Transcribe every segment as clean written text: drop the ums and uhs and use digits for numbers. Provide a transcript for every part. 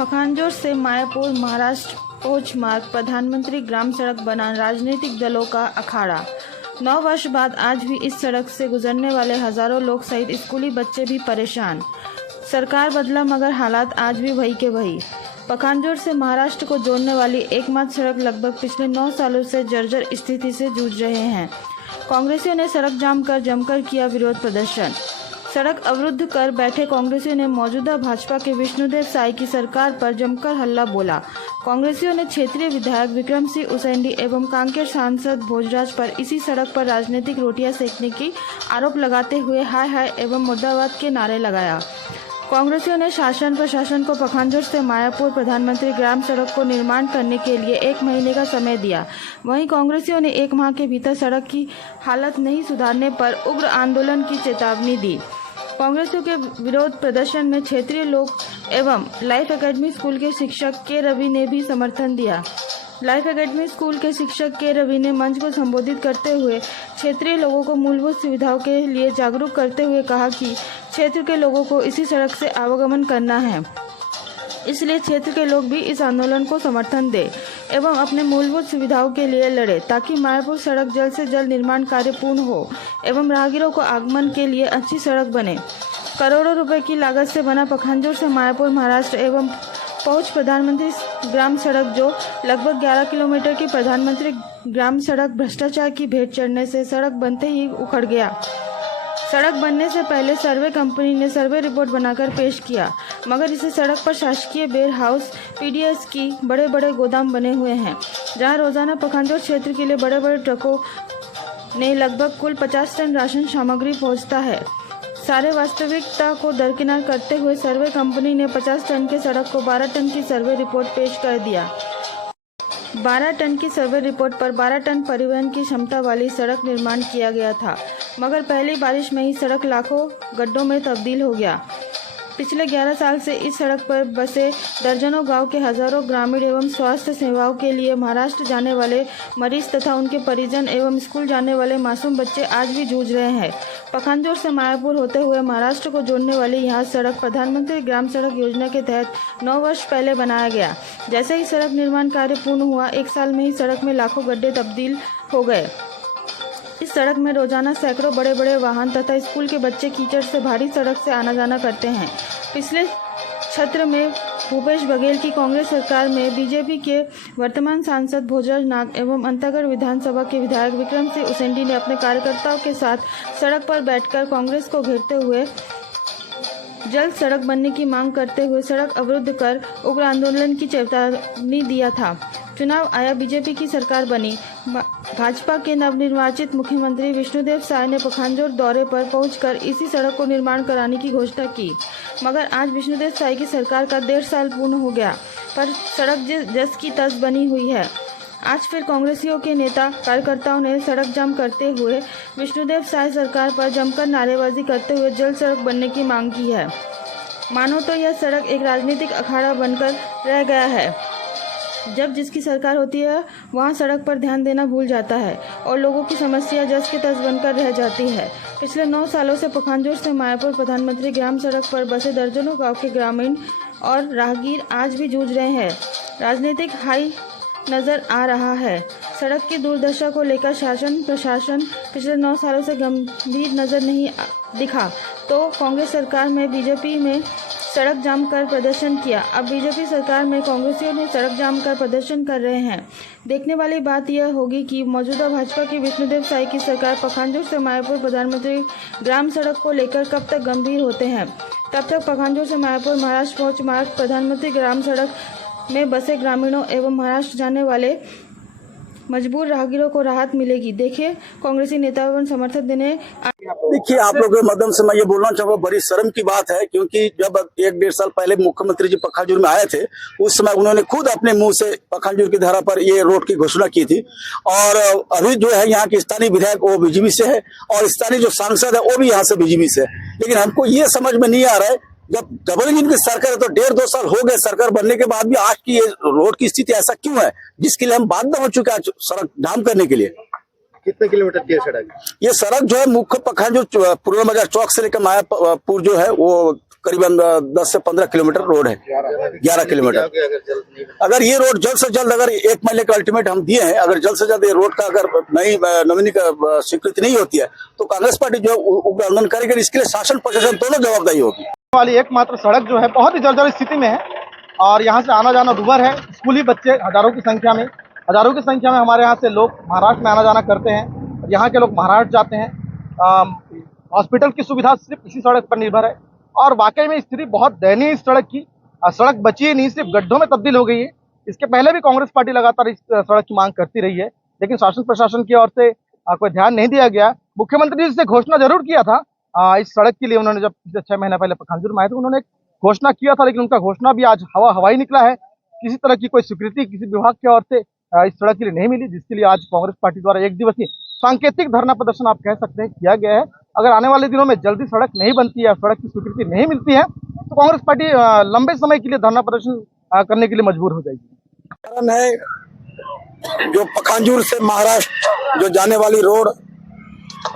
पखांजोर से मायापुर महाराष्ट्र पहुंच मार्ग प्रधानमंत्री ग्राम सड़क बना राजनीतिक दलों का अखाड़ा। 9 वर्ष बाद आज भी इस सड़क से गुजरने वाले हजारों लोग सहित स्कूली बच्चे भी परेशान। सरकार बदला मगर हालात आज भी वही के वही। पखांजोर से महाराष्ट्र को जोड़ने वाली एकमात्र सड़क लगभग पिछले 9 सालों से जर्जर स्थिति से जूझ रहे हैं। कांग्रेसियों ने सड़क जाम कर जमकर किया विरोध प्रदर्शन। सड़क अवरुद्ध कर बैठे कांग्रेसियों ने मौजूदा भाजपा के विष्णुदेव साय की सरकार पर जमकर हल्ला बोला। कांग्रेसियों ने क्षेत्रीय विधायक विक्रम सिंह उसेंडी एवं कांकेर सांसद भोजराज पर इसी सड़क पर राजनीतिक रोटियां सेकने की आरोप लगाते हुए हाय हाय एवं मुर्दाबाद के नारे लगाया। कांग्रेसियों ने शासन प्रशासन को पखांजोर से मायापुर प्रधानमंत्री ग्राम सड़क को निर्माण करने के लिए 1 महीने का समय दिया। वहीं कांग्रेसियों ने 1 माह के भीतर सड़क की हालत नहीं सुधारने पर उग्र आंदोलन की चेतावनी दी। कांग्रेसियों के विरोध प्रदर्शन में क्षेत्रीय लोग एवं लाइफ एकेडमी स्कूल के शिक्षक के रवि ने भी समर्थन दिया। लाइफ एकेडमी स्कूल के शिक्षक के रवि ने मंच को संबोधित करते हुए क्षेत्रीय लोगों को मूलभूत सुविधाओं के लिए जागरूक करते हुए कहा कि क्षेत्र के लोगों को इसी सड़क से आवागमन करना है, इसलिए क्षेत्र के लोग भी इस आंदोलन को समर्थन दें एवं अपने मूलभूत सुविधाओं के लिए लड़े ताकि मायापुर सड़क जल्द से जल्द निर्माण कार्य पूर्ण हो एवं राहगीरों को आगमन के लिए अच्छी सड़क बने। करोड़ों रुपए की लागत से बना पखांजोर से मायापुर महाराष्ट्र एवं पहुंच प्रधानमंत्री ग्राम सड़क जो लगभग 11 किलोमीटर की प्रधानमंत्री ग्राम सड़क भ्रष्टाचार की भेंट चढ़ने से सड़क बनते ही उखड़ गया। सड़क बनने से पहले सर्वे कंपनी ने सर्वे रिपोर्ट बनाकर पेश किया, मगर इसे सड़क पर शासकीय वेयर हाउस पीडीएस की बड़े बड़े गोदाम बने हुए हैं, जहां रोजाना पखांजोर क्षेत्र के लिए बड़े बड़े ट्रकों ने लगभग कुल 50 टन राशन सामग्री पहुंचता है। सारे वास्तविकता को दरकिनार करते हुए सर्वे कंपनी ने 50 टन के सड़क को 12 टन की सर्वे रिपोर्ट पेश कर दिया। 12 टन की सर्वे रिपोर्ट पर 12 टन परिवहन की क्षमता वाली सड़क निर्माण किया गया था, मगर पहली बारिश में ही सड़क लाखों गड्ढों में तब्दील हो गया। पिछले 11 साल से इस सड़क पर बसे दर्जनों गांव के हजारों ग्रामीण एवं स्वास्थ्य सेवाओं के लिए महाराष्ट्र जाने वाले मरीज तथा उनके परिजन एवं स्कूल जाने वाले मासूम बच्चे आज भी जूझ रहे हैं। पखांजोर से मायापुर होते हुए महाराष्ट्र को जोड़ने वाली यह सड़क प्रधानमंत्री ग्राम सड़क योजना के तहत 9 वर्ष पहले बनाया गया। जैसे ही सड़क निर्माण कार्य पूर्ण हुआ, 1 साल में ही सड़क में लाखों गड्ढे तब्दील हो गए। इस सड़क में रोजाना सैकड़ों बड़े बड़े वाहन तथा स्कूल के बच्चे कीचड़ से भारी सड़क से आना जाना करते हैं। पिछले सत्र में भूपेश बघेल की कांग्रेस सरकार में बीजेपी के वर्तमान सांसद भोजराज नाग एवं अंतागढ़ विधानसभा के विधायक विक्रम सिंह उसेंडी ने अपने कार्यकर्ताओं के साथ सड़क पर बैठकर कांग्रेस को घेरते हुए जल्द सड़क बनने की मांग करते हुए सड़क अवरुद्ध कर उग्र आंदोलन की चेतावनी दिया था। चुनाव आया, बीजेपी की सरकार बनी। भाजपा के नवनिर्वाचित मुख्यमंत्री विष्णुदेव साय ने पखांजोर दौरे पर पहुंचकर इसी सड़क को निर्माण कराने की घोषणा की, मगर आज विष्णुदेव साय की सरकार का 1.5 साल पूर्ण हो गया, पर सड़क जस की तस बनी हुई है। आज फिर कांग्रेसियों के नेता कार्यकर्ताओं ने सड़क जाम करते हुए विष्णुदेव साय सरकार पर जमकर नारेबाजी करते हुए जल्द सड़क बनने की मांग की है। मानो तो यह सड़क एक राजनीतिक अखाड़ा बनकर रह गया है। जब जिसकी सरकार होती है वहां सड़क पर ध्यान देना भूल जाता है और लोगों की समस्या जस के तस बनकर रह जाती है। पिछले 9 सालों से पखांजोर से मायापुर प्रधानमंत्री ग्राम सड़क पर बसे दर्जनों गांव के ग्रामीण और राहगीर आज भी जूझ रहे हैं। राजनीतिक हाई नजर आ रहा है। सड़क की दुर्दशा को लेकर शासन प्रशासन पिछले 9 सालों से गंभीर नजर नहीं दिखा तो कांग्रेस सरकार में बीजेपी में सड़क जाम कर प्रदर्शन किया। अब बीजेपी सरकार में कांग्रेसियों ने सड़क जाम कर प्रदर्शन कर रहे हैं। देखने वाली बात यह होगी कि मौजूदा भाजपा की विष्णुदेव साय की सरकार पखांजोर से मायापुर प्रधानमंत्री ग्राम सड़क को लेकर कब तक गंभीर होते हैं। तब तक पखांजोर से मायापुर महाराष्ट्र पहुंच मार्ग प्रधानमंत्री ग्राम सड़क में बसे ग्रामीणों एवं महाराष्ट्र जाने वाले मजबूर राहगीरों को राहत मिलेगी। देखिए कांग्रेसी नेताओं एवं समर्थक देने। देखिए, आप लोगों के माध्यम से मैं ये बोलना चाहूँगा, बड़ी शर्म की बात है, क्योंकि जब 1-1.5 साल पहले मुख्यमंत्री जी पखांजोर में आए थे, उस समय उन्होंने खुद अपने मुंह से पखांजोर की धारा पर ये रोड की घोषणा की थी। और अभी जो है यहाँ के स्थानीय विधायक वो बीजेपी से है और स्थानीय जो सांसद है वो भी यहाँ से बीजेपी से है। लेकिन हमको ये समझ में नहीं आ रहा है, जब डबल इंजन की सरकार है तो 1.5-2 साल हो गए सरकार बनने के बाद भी आज की ये रोड की स्थिति ऐसा क्यों है, जिसके लिए हम बाध्य हो चुके हैं सड़क जाम करने के लिए। कितने किलोमीटर की है सड़क? ये सड़क जो है मुख्य पखांजोर पूर्व बाजार चौक से लेकर मायापुर जो है वो करीबन 10 से 15 किलोमीटर रोड है, 11 किलोमीटर। अगर ये रोड जल्द से जल्द, अगर 1 महीने का अल्टीमेट हम दिए हैं, अगर जल्द से जल्द ये रोड का अगर नई नवीनीकरण स्वीकृति नहीं होती है तो कांग्रेस पार्टी जो उग्र आंदोलन करेगी। इसके लिए शासन प्रशासन दोनों जवाबदारी होगी। वाली एकमात्र सड़क जो है बहुत ही जर्जर स्थिति में है और यहाँ से आना जाना दूभर है। स्कूली बच्चे हजारों की संख्या में हमारे यहाँ से लोग महाराष्ट्र में आना जाना करते हैं। यहाँ के लोग महाराष्ट्र जाते हैं। हॉस्पिटल की सुविधा सिर्फ इसी सड़क पर निर्भर है और वाकई में स्थिति बहुत दयनीय इस सड़क की। सड़क बची ही नहीं, सिर्फ गड्ढों में तब्दील हो गई है। इसके पहले भी कांग्रेस पार्टी लगातार इस सड़क की मांग करती रही है, लेकिन शासन प्रशासन की ओर से कोई ध्यान नहीं दिया गया। मुख्यमंत्री जी से घोषणा जरूर किया था इस सड़क के लिए। उन्होंने जब पिछले 6 महीने पहले पखांजूर में आए थे, उन्होंने एक घोषणा किया था, लेकिन उनका घोषणा भी आज हवाई निकला है। किसी तरह की कोई स्वीकृति किसी विभाग की ओर से इस सड़क के लिए नहीं मिली, जिसके लिए आज कांग्रेस पार्टी द्वारा 1 दिवसीय सांकेतिक धरना प्रदर्शन आप कह सकते हैं किया गया है। अगर आने वाले दिनों में जल्दी सड़क नहीं बनती है, सड़क की स्वीकृति नहीं मिलती है, तो कांग्रेस पार्टी लंबे समय के लिए धरना प्रदर्शन करने के लिए मजबूर हो जाएगी। कारण है जो पखांजूर से महाराष्ट्र जो जाने वाली रोड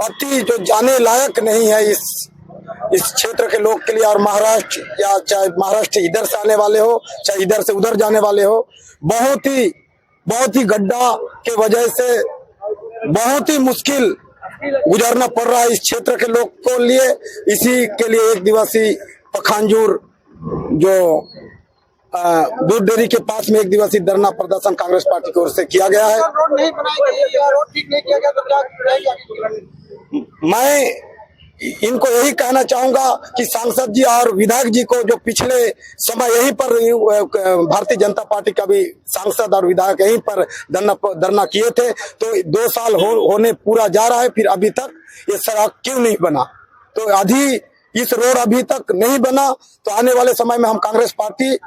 अति जो जाने लायक नहीं है इस क्षेत्र के लोग के लिए। और महाराष्ट्र या चाहे महाराष्ट्र इधर से आने वाले हो, चाहे इधर से उधर जाने वाले हो, बहुत ही गड्ढा के वजह से बहुत ही मुश्किल गुजरना पड़ रहा है इस क्षेत्र के लोग को लिए। इसी के लिए 1 दिवसीय पखांजूर जो दूध डेयरी के पास में 1 दिवसीय धरना प्रदर्शन कांग्रेस पार्टी की ओर से किया गया है। रोड नहीं बनाई गई या रोड ठीक नहीं किया गया तो क्या मैं इनको यही कहना चाहूंगा कि सांसद जी और विधायक जी को जो पिछले समय यहीं पर भारतीय जनता पार्टी का भी सांसद और विधायक यहीं पर धरना किए थे, तो 2 साल होने पूरा जा रहा है, फिर अभी तक ये सड़क क्यों नहीं बना। तो इस रोड अभी तक नहीं बना, तो आने वाले समय में हम कांग्रेस पार्टी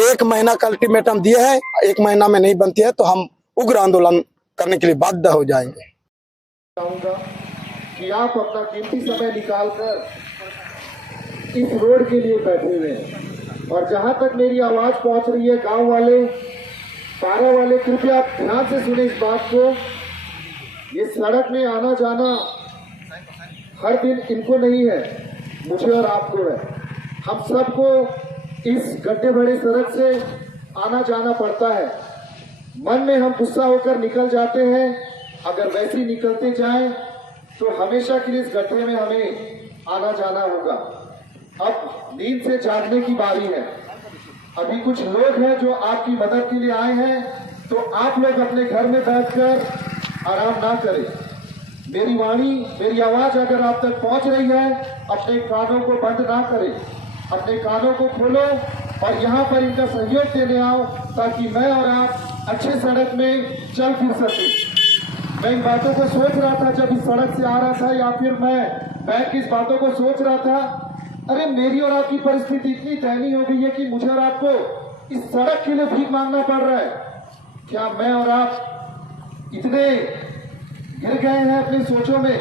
1 महीना का अल्टीमेटम दिए हैं। 1 महीना में नहीं बनती है तो हम उग्र आंदोलन करने के लिए बाध्य हो जाएंगे। कि आप अपना कीमती समय निकालकर इस रोड के लिए बैठे हुए हैं। और जहां तक मेरी आवाज पहुंच रही है, गांव वाले, पारा वाले, कृपया आप ध्यान से सुने इस बात को। ये सड़क में आना जाना हर दिन इनको नहीं है, मुझे और आपको है। हम सबको इस गड्ढे भरे सड़क से आना जाना पड़ता है। मन में हम गुस्सा होकर निकल जाते हैं, अगर वैसे निकलते जाएं तो हमेशा के लिए इस गड्ढे में हमें आना जाना होगा। अब नींद से जागने की बारी है। अभी कुछ लोग हैं जो आपकी मदद के लिए आए हैं, तो आप लोग अपने घर में बैठकर आराम ना करें। मेरी वाणी, मेरी आवाज अगर आप तक पहुंच रही है, अपने कानों को बंद ना करें, अपने कानों को खोलो और यहाँ पर इनका सहयोग देने आओ, ताकि मैं और आप अच्छे सड़क में चल फिर सकें। मैं इन बातों को सोच रहा था जब इस सड़क से आ रहा था, या फिर मैं बैठ के इस बातों को सोच रहा था, अरे मेरी और आपकी परिस्थिति इतनी दयनीय हो गई है कि मुझे और आपको इस सड़क के लिए भीख मांगना पड़ रहा है। क्या मैं और आप इतने गिर गए हैं अपनी सोचों में?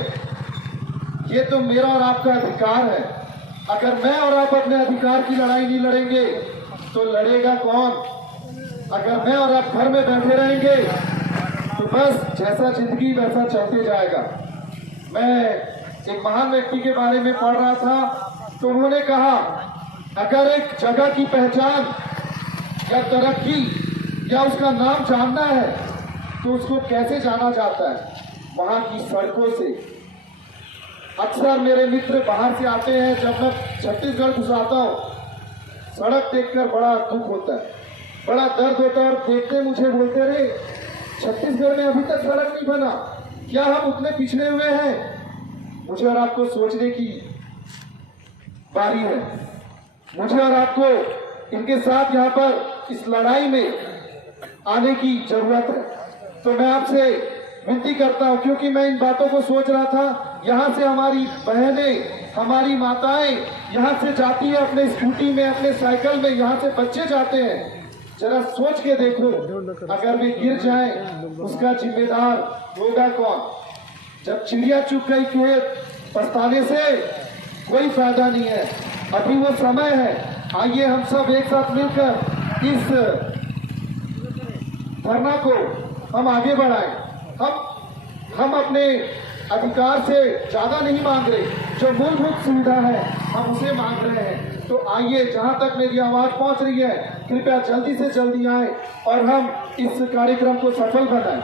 ये तो मेरा और आपका अधिकार है। अगर मैं और आप अपने अधिकार की लड़ाई नहीं लड़ेंगे तो लड़ेगा कौन? अगर मैं और आप घर में बैठे रहेंगे तो बस जैसा जिंदगी वैसा चलते जाएगा। मैं एक महान व्यक्ति के बारे में पढ़ रहा था, तो उन्होंने कहा, अगर एक जगह की पहचान या तरक्की या उसका नाम जानना है तो उसको कैसे जाना जाता है? वहां की सड़कों से। अक्सर मेरे मित्र बाहर से आते हैं, जब मैं छत्तीसगढ़ घुसाता हूँ, सड़क देखकर बड़ा दुख होता है, बड़ा दर्द होता है, और देखते मुझे बोलते रहे, छत्तीसगढ़ में अभी तक सड़क नहीं बना, क्या हम उतने पिछड़े हुए हैं? मुझे और आपको सोचने की बारी है। मुझे और आपको इनके साथ यहाँ पर इस लड़ाई में आने की जरूरत है। तो मैं आपसे विनती करता हूँ, क्योंकि मैं इन बातों को सोच रहा था, यहाँ से हमारी बहनें, हमारी माताएं यहाँ से जाती है अपने स्कूटी में, अपने साइकिल में, यहाँ से बच्चे जाते हैं। जरा सोच के देखो, अगर वे गिर जाएं, उसका जिम्मेदार होगा कौन? जब चिड़िया चुग गई खेत, पछताने से कोई फायदा नहीं है। अभी वो समय है, आइए हम सब एक साथ मिलकर इस धरना को हम आगे बढ़ाएं। हम अपने अधिकार से ज्यादा नहीं मांग रहे, जो मूलभूत सुविधा है हम उसे मांग रहे हैं। तो आइए, जहां तक मेरी आवाज पहुंच रही है, कृपया जल्दी से जल्दी आए और हम इस कार्यक्रम को सफल बनाएं।